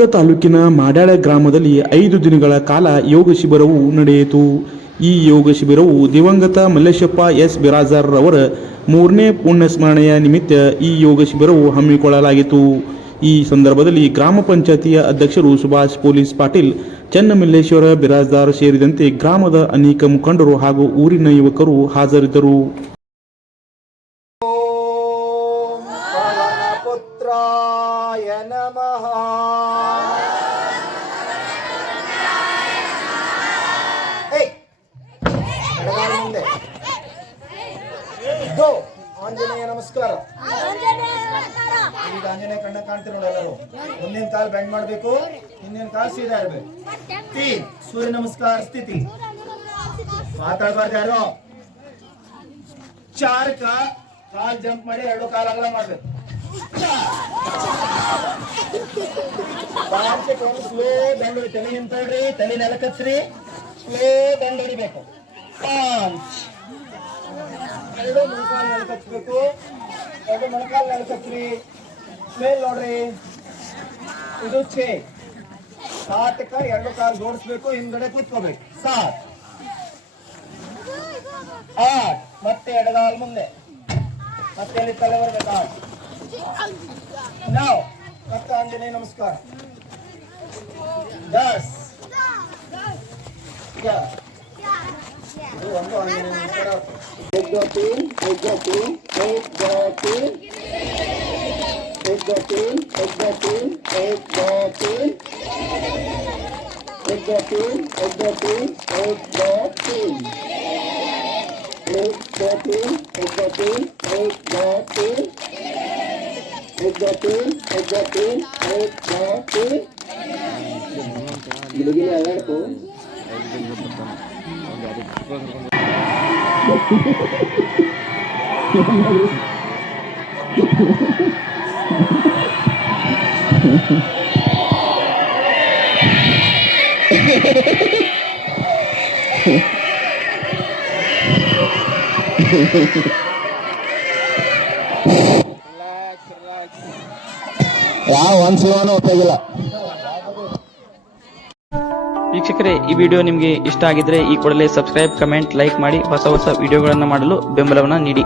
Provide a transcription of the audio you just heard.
ಯಲಬುರ್ಗ ತಾಲೂಕಿನ ಮಾಡ್ಯಾಳ ಗ್ರಾಮದಲ್ಲಿ 5 ದಿನಗಳ ಕಾಲ ಯೋಗ ಶಿಬಿರವು ನಡೆಯಿತು. ಈ ಯೋಗ ಶಿಬಿರವು ದಿವಂಗತ ಮಲ್ಲೇಶಪ್ಪ ಎಸ್ ಬಿರಾಜರ್ ರವರ 3ನೇ ಪುಣ್ಯಸ್ಮರಣೆಯ ನಿಮಿತ್ತ ಈ ಯೋಗ ಶಿಬಿರವು ಹಮ್ಮಿಕೊಳ್ಳಲಾಗಿತ್ತು. ಈ ಸಂದರ್ಭದಲ್ಲಿ ಗ್ರಾಮ ಪಂಚಾಯತಿಯ ಅಧ್ಯಕ್ಷರು ಸುಭಾಷ್ ಪೊಲೀಸ್ ಪಾಟೀಲ್, ಚನ್ನಮಲ್ಲೇಶ್ವರ ಬಿರಾಜದಾರ್ ಸೇರಿದಂತೆ ಗ್ರಾಮದ ಅನೇಕ ಮುಖಂಡರು ಹಾಗೂ ಊರಿನ ಯುವಕರು ಹಾಜರಿದ್ದರು. ಪುತ್ರಾಯ ನಮಃ. ಮುಂದೆ ಆಂಜನೇಯ ನಮಸ್ಕಾರ. ಈಗ ಆಂಜನೇಯ ಕಣ್ಣ ಕಾಣ್ತೀರ ನೋಡಿ ಎಲ್ಲರೂ. ಮುಂದಿನ ಕಾಲ್ ಬೆಂಡ್ ಮಾಡಬೇಕು, ಹಿಂದಿನ ಕಾಲ್ ಸೀದಾ ಇರಬೇಕು. ಸೂರ್ಯ ನಮಸ್ಕಾರ ಸ್ಥಿತಿ. ಮಾತಾಡಬಾರ್ದು ಯಾರು. 4 ಕಾಲ್ ಜಂಪ್ ಮಾಡಿ 2 ಕಾಲ್ ಅಗಲ ಮಾಡ್ಬೇಕು. 5 ಸ್ಲೋ ದಂಡ ಹೊಡಿ. ತಲೆ ಹಿಂತಳ್ರಿ, ತಲೆ ನೆಲಕತ್ಸ್ರಿ, ಸ್ಲೋ ದಂಡ ಹೊಡಿಬೇಕು. 2 ಮೊಣಕಾಲು ನೆಲಕಚ್ಚಬೇಕು, 2 ಮೊಣಕಾಲು ನೆಲಕಚ್ಚ್ರಿ. ಮೇಲ್ ನೋಡ್ರಿ, ಇದು 6. 7 2 ಕಾಲು ಜೋಡಿಸ್ಬೇಕು, ಹಿಂದ್ಗಡೆ ಕೂತ್ಕೋಬೇಕು. 7 8 ಮತ್ತೆ ಎಡಗಾಲ್ ಮುಂದೆ, ಮತ್ತೆ ಅಲ್ಲಿ ತಲೆ ಬರ್ಬೇಕು. 8 9 ಮತ್ತೆ ಆಂಜನೇಯ ನಮಸ್ಕಾರ. 10 ಒಂದು ಆಂಜನೇಯ ನಮಸ್ಕಾರ. 1 2 3 1 2 3 1 2 3 1 2 3 1 2 3 1 2 3 1 2 3 1 2 3 1 2 3 1 2 3 1 2 3 1 2 3 1 2 3 1 2 3 1 2 3 gila-gila kan tuh. ಒಂದ್ಸಲನೂ ಒಪ್ಪಾಗಿಲ್ಲ. ವೀಕ್ಷಕರೇ, ಈ ವಿಡಿಯೋ ನಿಮಗೆ ಇಷ್ಟ ಆಗಿದ್ರೆ ಈ ಕೂಡಲೇ ಸಬ್ಸ್ಕ್ರೈಬ್, ಕಮೆಂಟ್, ಲೈಕ್ ಮಾಡಿ ಹೊಸ ವಿಡಿಯೋಗಳನ್ನು ಮಾಡಲು ಬೆಂಬಲವನ್ನು ನೀಡಿ.